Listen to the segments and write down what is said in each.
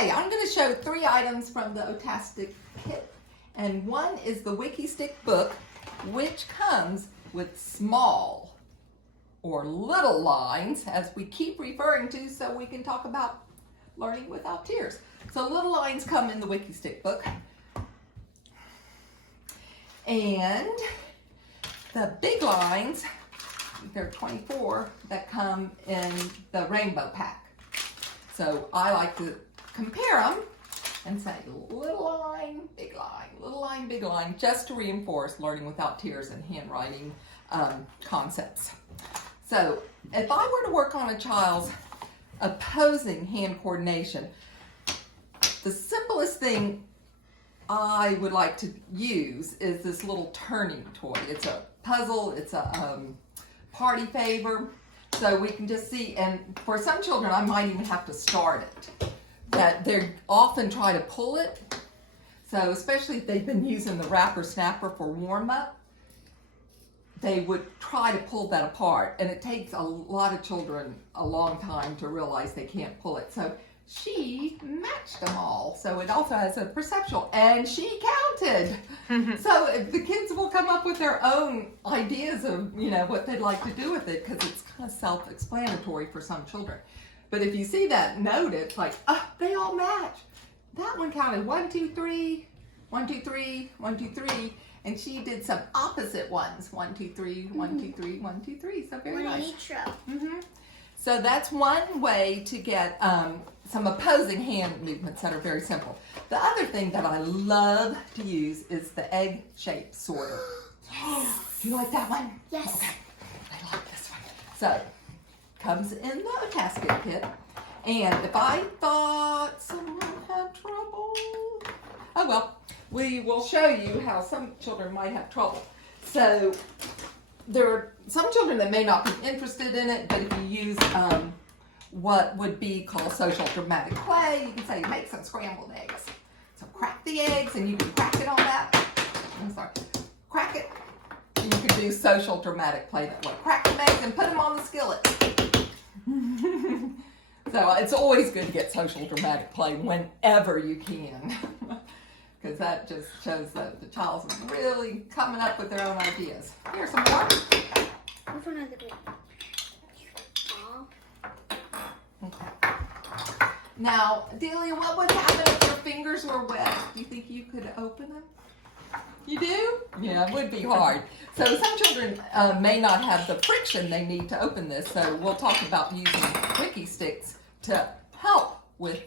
Okay, I'm going to show 3 items from the Otasket kit. And one is the Wikki stick book, which comes with small or little lines, as we keep referring to, so we can talk about learning without tears. So little lines come in the Wikki stick book. And the big lines, there are 24 that come in the rainbow pack. So I like to compare them and say little line, big line, little line, big line, just to reinforce learning without tears and handwriting concepts. So if I were to work on a child's opposing hand coordination, the simplest thing I would like to use is this little turning toy. It's a puzzle, it's a party favor. So we can just see, and for some children, I might even have to start it. That they often try to pull it. So especially if they've been using the wrapper snapper for warm up, they would try to pull that apart. And it takes a lot of children a long time to realize they can't pull it. So she matched them all. So it also has a perceptual, and she counted. So the kids will come up with their own ideas of, what they'd like to do with it, because it's kind of self-explanatory for some children. But if you see that note, it's like, they all match. That one counted 1, 2, 3, 1, 2, 3, 1, 2, 3. And she did some opposite ones. 1, 2, 3, 1, 2, 3, 1, 2, 3. So very nice. Each row. So that's one way to get some opposing hand movements that are very simple. The other thing that I love to use is the egg-shaped sorter. Do you like that one? Yes. Okay, I like this one. So, comes in the Otasket kit. And if I thought someone had trouble, oh well, we will show you how some children might have trouble. So, there are some children that may not be interested in it, but if you use what would be called social dramatic play, you can say make some scrambled eggs. So crack the eggs, and you can crack it on that. I'm sorry, crack it. And you can do social dramatic play that way. Crack the eggs and put them on the skillet. So it's always good to get social dramatic play whenever you can. Because that just shows that the child's really coming up with their own ideas. Here's some more. Which one are the big? Okay. Now, Delia, what would happen if your fingers were wet? Do you think you could open them? You do? Yeah, it would be hard. So some children may not have the friction they need to open this. So we'll talk about using Wikki sticks to help with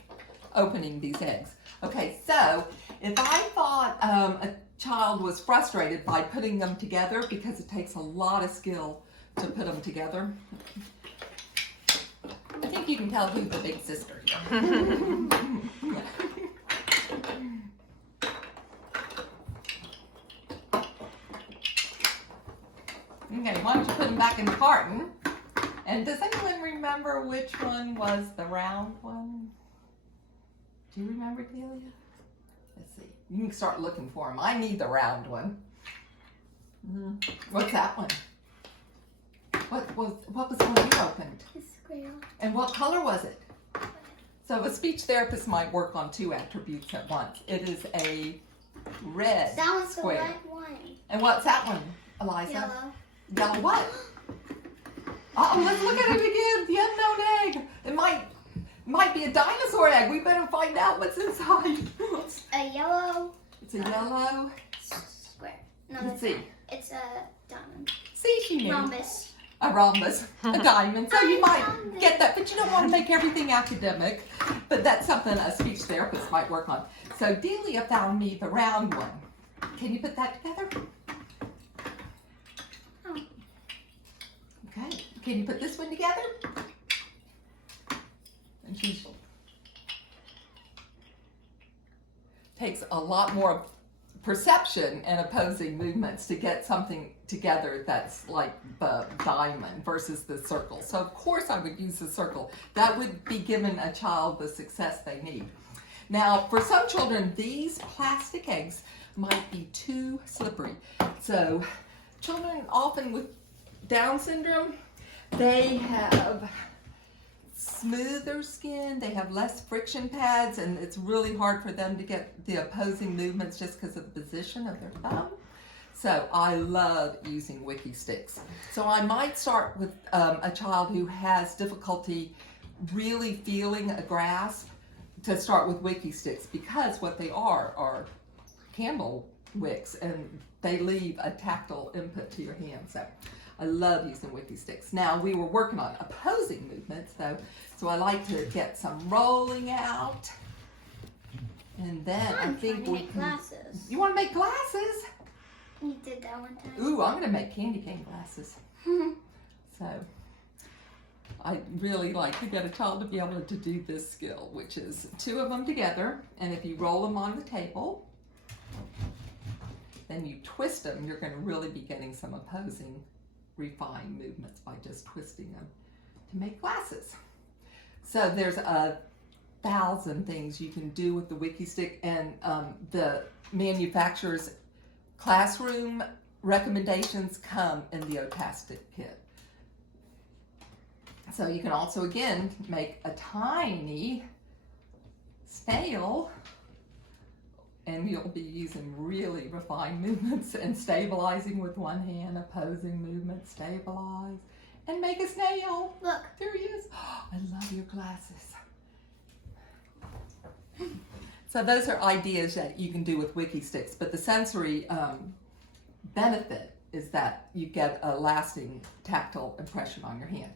opening these eggs. Okay, so if I thought a child was frustrated by putting them together, because it takes a lot of skill to put them together, I think you can tell who's the big sister here. Okay, why don't you put them back in the carton? And does anyone remember which one was the round one? Do you remember, Delia? Let's see. You can start looking for them. I need the round one. What's that one? What was the one you opened? The square. And what color was it? So a speech therapist might work on 2 attributes at once. It is a red That one's square. the red one. And what's that one, Eliza? Yellow. Yellow what? Uh-oh, let's look at it again. The unknown egg. It might be a dinosaur egg. We better find out what's inside. A yellow. It's a yellow Square. No, Let's that's see. not. It's a diamond. See, she knew. Rhombus. A rhombus, a diamond. So you might get that, but you don't want to make everything academic. But that's something a speech therapist might work on. So Delia found me the round one. Can you put that together? Oh. Okay. Can you put this one together? And she takes a lot more perception and opposing movements to get something together that's like the diamond versus the circle. So of course I would use the circle. That would be giving a child the success they need. Now for some children, these plastic eggs might be too slippery. So children often with Down syndrome, they have smoother skin. They have less friction pads, and it's really hard for them to get the opposing movements just because of the position of their thumb. So I love using Wikki sticks. So I might start with a child who has difficulty really feeling a grasp, to start with Wikki sticks, because what they are candle wicks, and they leave a tactile input to your hand. So I love using Wikki sticks. Now, we were working on opposing movements though, so I like to get some rolling out, and then I think we can. Glasses. You want to make glasses? You did that one time. Ooh, I'm going to make candy cane glasses. So I really like to get a child to be able to do this skill, which is 2 of them together, and if you roll them on the table, then you twist them, you're going to really be getting some opposing refined movements by just twisting them to make glasses. So there's 1,000 things you can do with the Wikki stick, and the manufacturer's classroom recommendations come in the Otasket kit. So you can also, again, make a tiny snail, and you'll be using really refined movements and stabilizing with one hand, opposing movement, stabilize, and make a snail. Look. There he is. I love your glasses. So those are ideas that you can do with Wikki sticks, but the sensory benefit is that you get a lasting tactile impression on your hand.